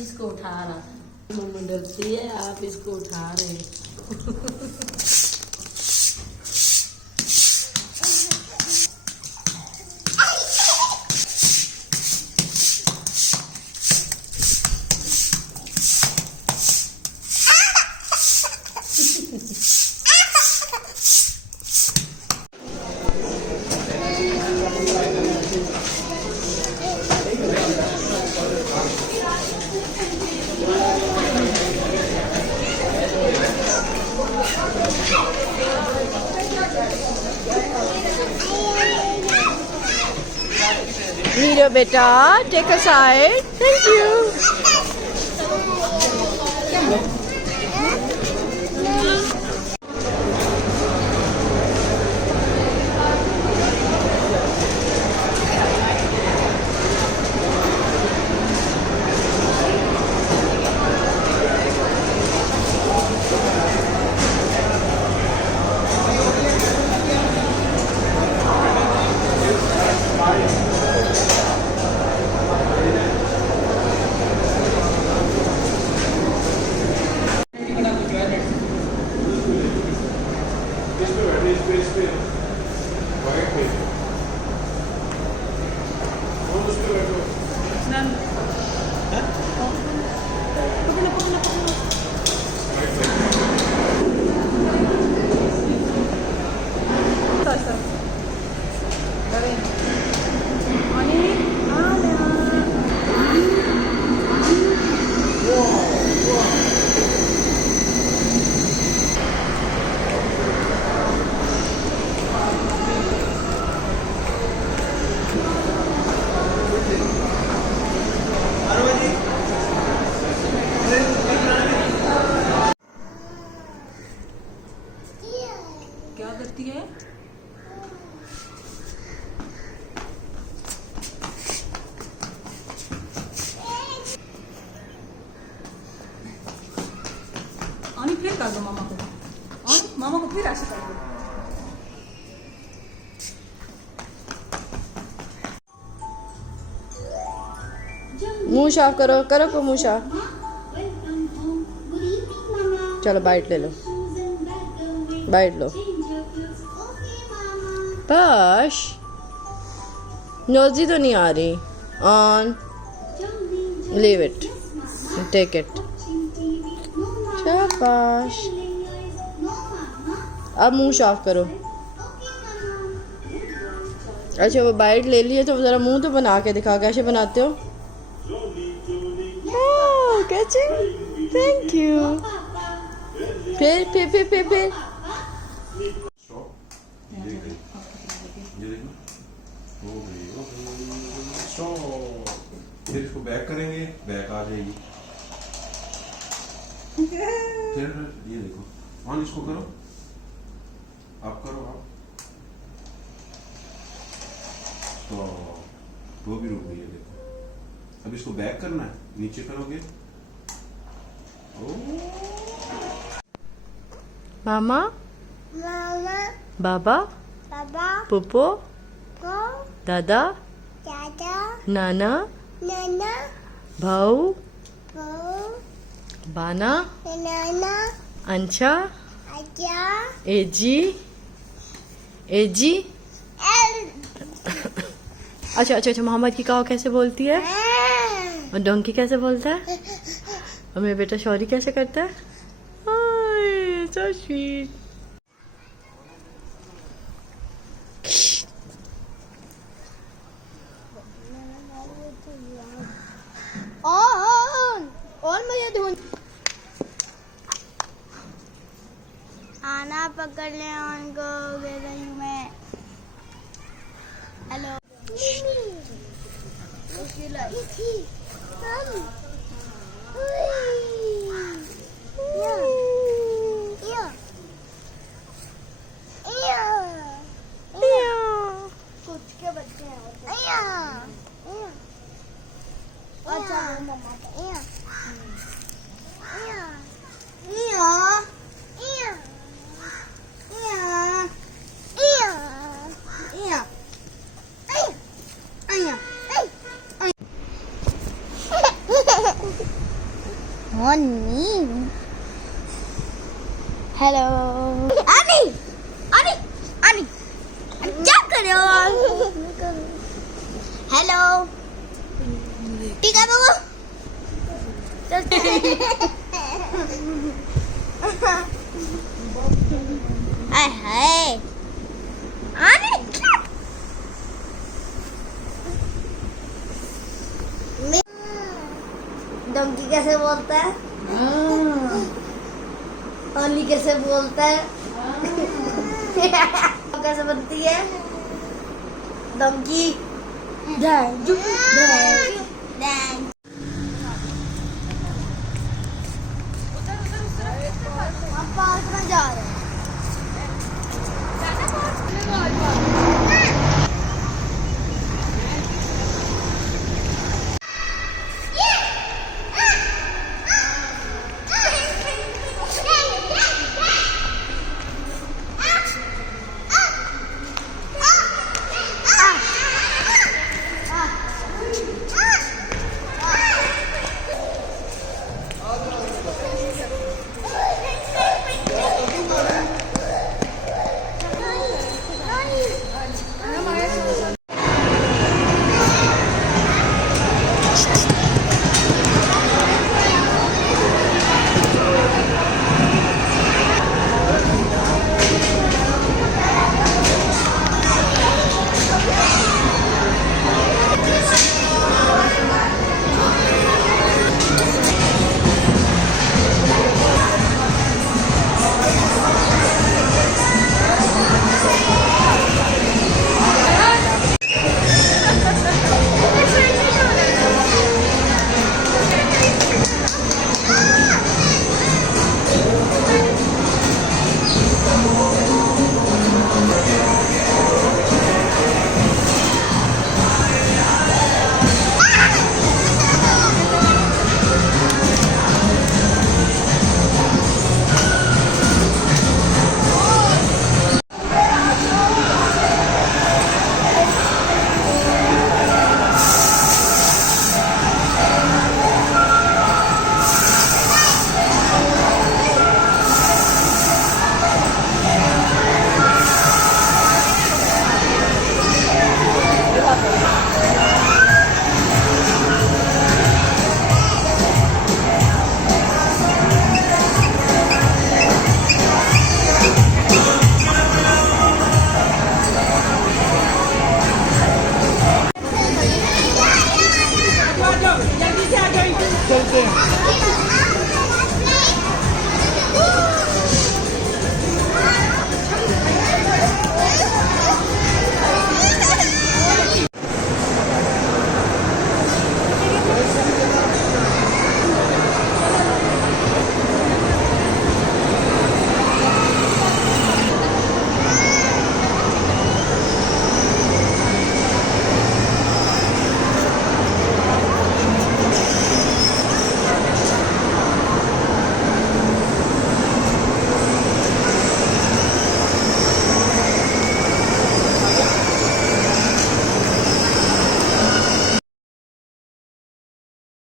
इसको उठा रहा था। मम्मी डरती है, आप इसको उठा रहे हैं। Mira beta, take a side. Thank you. क्या करती है? और फिर कर दो मामा को, और मामा को फिर ऐसे कर दो। मुंह साफ करो, करो को मुंह साफ। चलो बाइट ले लो, बाइट लो। पाश नोजी तो नहीं आ रही। On, leave it, take it. शाबाश। अब मुंह साफ करो। अच्छा वो बाइट ले लिए तो जरा मुंह तो बना के दिखाओ, कैसे बनाते हो? Catching, thank you. फिर फिर इसको बैक करेंगे, बैक आ जाएगी। फिर ये देखो, ऑन इसको करो, आप करो, आप तो वो भी रुक गई है। देखो अब इसको बैक करना है, नीचे करोगे। मामा, मामा, बाबा, बाबा, पुप्पो, को, दादा, दादा, नाना, नाना, भाऊ, बहू, बाना, नाना, अंशा, आजा, एजी, एजी। अच्छा मोहम्मद की काओ कैसे बोलती है? और डोंकी कैसे बोलता है? और मेरा बेटा शौरी कैसे करता है? So sweet. और मुझे ढूंढ आना पकड़ ले ऑन को गिर रही हूँ मैं। हेलो कुछ के बच्चे हैं। अच्छा मम्मा on me. Hello. Ani, Ani, Ani. क्या कर रहे हो? Hello. ठीक है बाबू. हाय हाय. Ani. डंकी कैसे बोलता है? ओली कैसे बोलता है? कैसे बनती है? डंकी.